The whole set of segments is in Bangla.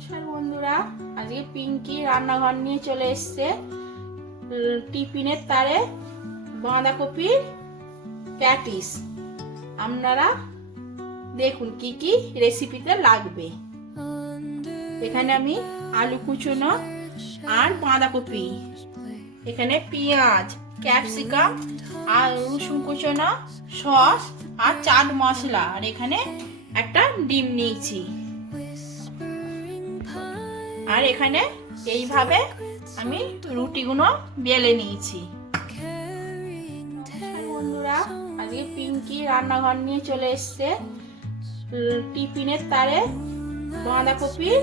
নমস্কার বন্ধুরা, আজকে পিঙ্কি রান্নাঘর নিয়ে চলে এসেছে টিফিনের তারে বাঁধাকপির প্যাটিস। আপনারা দেখুন কি কি রেসিপিতে লাগবে। এখানে আমি আলু কুচনো আর বাঁধাকপি, এখানে পেঁয়াজ, ক্যাপসিকাম আর রসুন কুচনো, সস আর চাট মশলা, আর এখানে একটা ডিম নিয়েছি। আর এখানে এইভাবে আমি রুটিগুলো বেলে নিয়েছি। বন্ধুরা, আজকে পিঙ্কি রান্নাঘর নিয়ে চলে এসেছে টিফিনের তারে বাঁধাকপির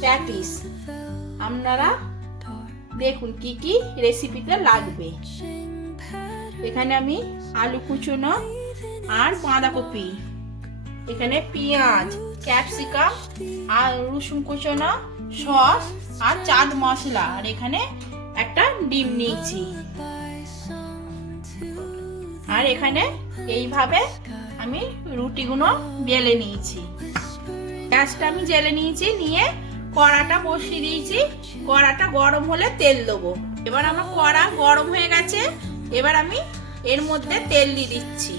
প্যাটিস। আপনারা দেখুন কি কি রেসিপিতে লাগবে। এখানে আমি আলু কুচনো আর বাঁধাকপি, এখানে পেঁয়াজ, ক্যাপসিকাম আর রসুন কুচনো, সস আর চাট মশলা, আর এখানে একটা ডিম নিয়েছি। আর এখানে এইভাবে আমি রুটিগুলো বেলে নিয়েছি। গ্যাসটা আমি জ্বেলে নিয়েছি, নিয়ে কড়াটা বসিয়ে দিয়েছি। কড়াটা গরম হলে তেল দেবো। এবার আমার কড়া গরম হয়ে গেছে, এবার আমি এর মধ্যে তেল দিয়ে দিচ্ছি।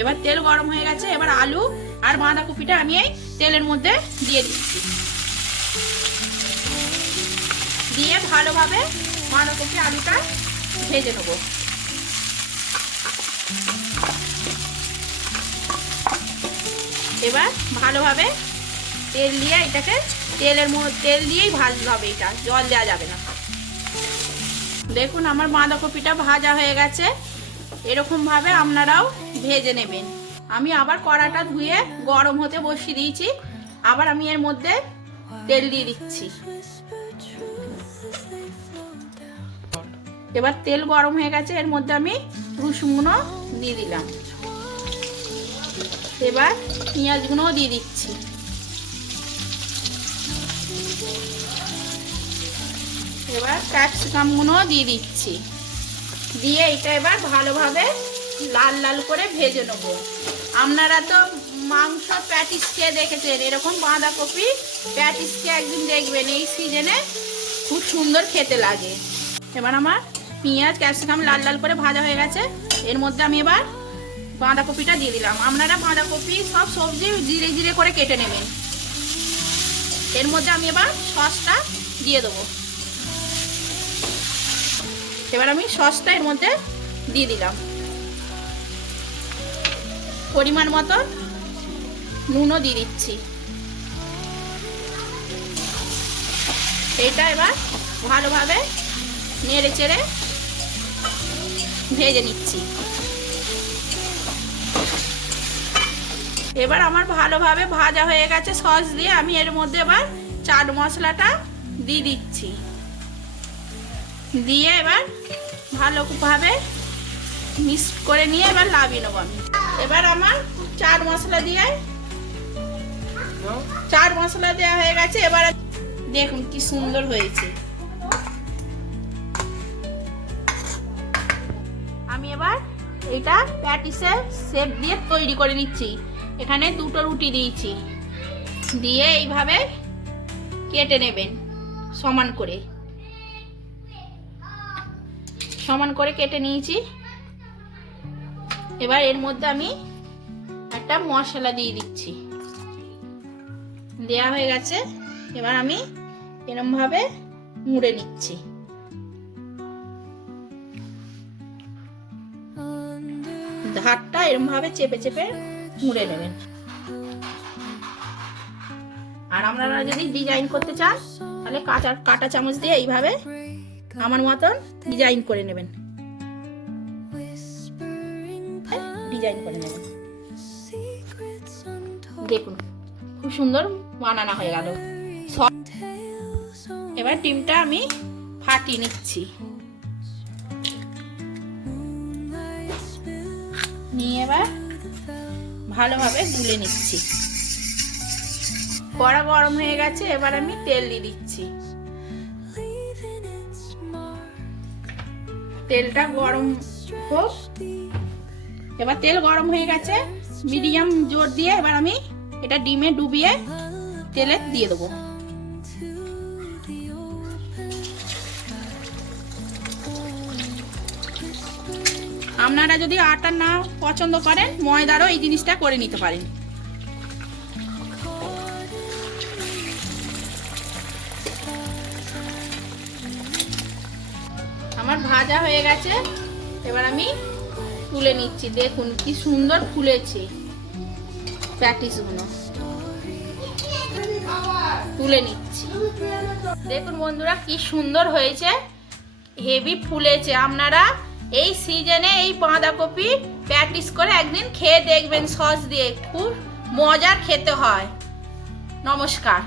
এবার তেল গরম হয়ে গেছে, এবার আলু আর বাঁধাকপিটা আমি এই তেলের মধ্যে দিয়ে দিচ্ছি। দিয়ে ভালোভাবে বাঁধাকপি আলুটা ভেজে নেব। এবার ভালোভাবে তেল দিয়ে এটাকে তেল দিয়েই ভাজতে হবে, এটা জল দেওয়া যাবে না। দেখুন আমার বাঁধাকপিটা ভাজা হয়ে গেছে। এরকম ভাবে আপনারাও ভেজে নেবেন। আমি আবার কড়াটা ধুয়ে গরম হতে বসিয়ে দিয়েছি। আবার আমি এর মধ্যে তেল দিয়ে দিচ্ছি। এবার তেল গরম হয়ে গেছে, এর মধ্যে আমি রসুনগুলো দিয়ে দিলাম। এবার পেঁয়াজগুলোও দিয়ে দিচ্ছি। এবার ক্যাপসিকামগুলোও দিয়ে দিচ্ছি। দিয়ে এটা এবার ভালোভাবে লাল লাল করে ভেজে নেব। আপনারা তো মাংস প্যাটিস খেয়ে দেখেছেন, এরকম বাঁধাকপি প্যাটিস খেয়ে একদিন দেখবেন। এই সিজনে খুব সুন্দর খেতে লাগে। এবার আমার পেঁয়াজ ক্যাপসিকাম লাল লাল করে ভাজা হয়ে গেছে, এর মধ্যে আমি এবার বাঁধাকপিটা দিয়ে দিলাম। আপনারা বাঁধাকপি সব সবজি জিরে জিরে করে কেটে নেবেন। এর মধ্যে আমি এবার সসটা দিয়ে দেবো। এবার আমি সসটা এর মধ্যে দিয়ে দিলাম। পরিমাণ মতো নুনও দিয়ে দিচ্ছি। এটা এবার ভালোভাবে নেড়ে চেড়ে ভেজে নিচ্ছি। এবার আমার ভালোভাবে ভাজা হয়ে গেছে সস দিয়ে, আমি এর মধ্যে এবার চাট মশলাটা দিয়ে দিচ্ছি। দিয়ে এবার ভালোভাবে মিক্স করে নিয়ে এবার নামিয়ে নেব আমি। এবার আমার চাট মশলা দেওয়া হয়ে গেছে। এবার দেখুন কি সুন্দর হয়েছে। আমি এবার এটা প্যাটিসের শেপ দিয়ে তৈরি করে নিচ্ছি। এখানে দুটো রুটি দিয়েছি, দিয়ে এইভাবে কেটে নেবেন সমান করে কেটে নিয়েছি। এবার এর মধ্যে আমি একটা মশলা দিয়ে দিচ্ছি। দেয়া হয়ে গেছে, এবার আমি এরকম ভাবে মুড়ে নিচ্ছি। ধারটা এরকম ভাবে চেপে চেপে মুড়ে নেবেন। আর আপনারা যদি ডিজাইন করতে চান তাহলে কাটা চামচ দিয়ে এইভাবে আমার মতন ডিজাইন করে নেবেন। দেখুন খুব সুন্দর বানানো হয়ে গেল। এবার ডিমটা আমি ফাটিয়ে নিচ্ছি। নিয়ে এবার ভালোভাবে গুলে নিচ্ছি। কড়া গরম হয়ে গেছে, এবার আমি তেল দিয়ে দিচ্ছি। তেলটা গরম হোক। এবার তেল গরম হয়ে গেছে, মিডিয়াম জোর দিয়ে এবার আমি এটা ডিমে ডুবিয়ে তেলে দিয়ে দেবো। আপনারা যদি আটা না পছন্দ করেন ময়দারও এই জিনিসটা করে নিতে পারেন। আমার ভাজা হয়ে গেছে, এবার আমি তুলে নিচ্ছি। দেখুন কি সুন্দর ফুলেছে প্যাটিসগুলো, তুলে নিচ্ছি। দেখুন বন্ধুরা কি সুন্দর হয়েছে, হেভি ফুলেছে। আপনারা এই সিজনে এই বাঁধাকপি প্যাটিস করে একদিন খেয়ে দেখবেন সস দিয়ে, খুব মজার খেতে হয়। নমস্কার।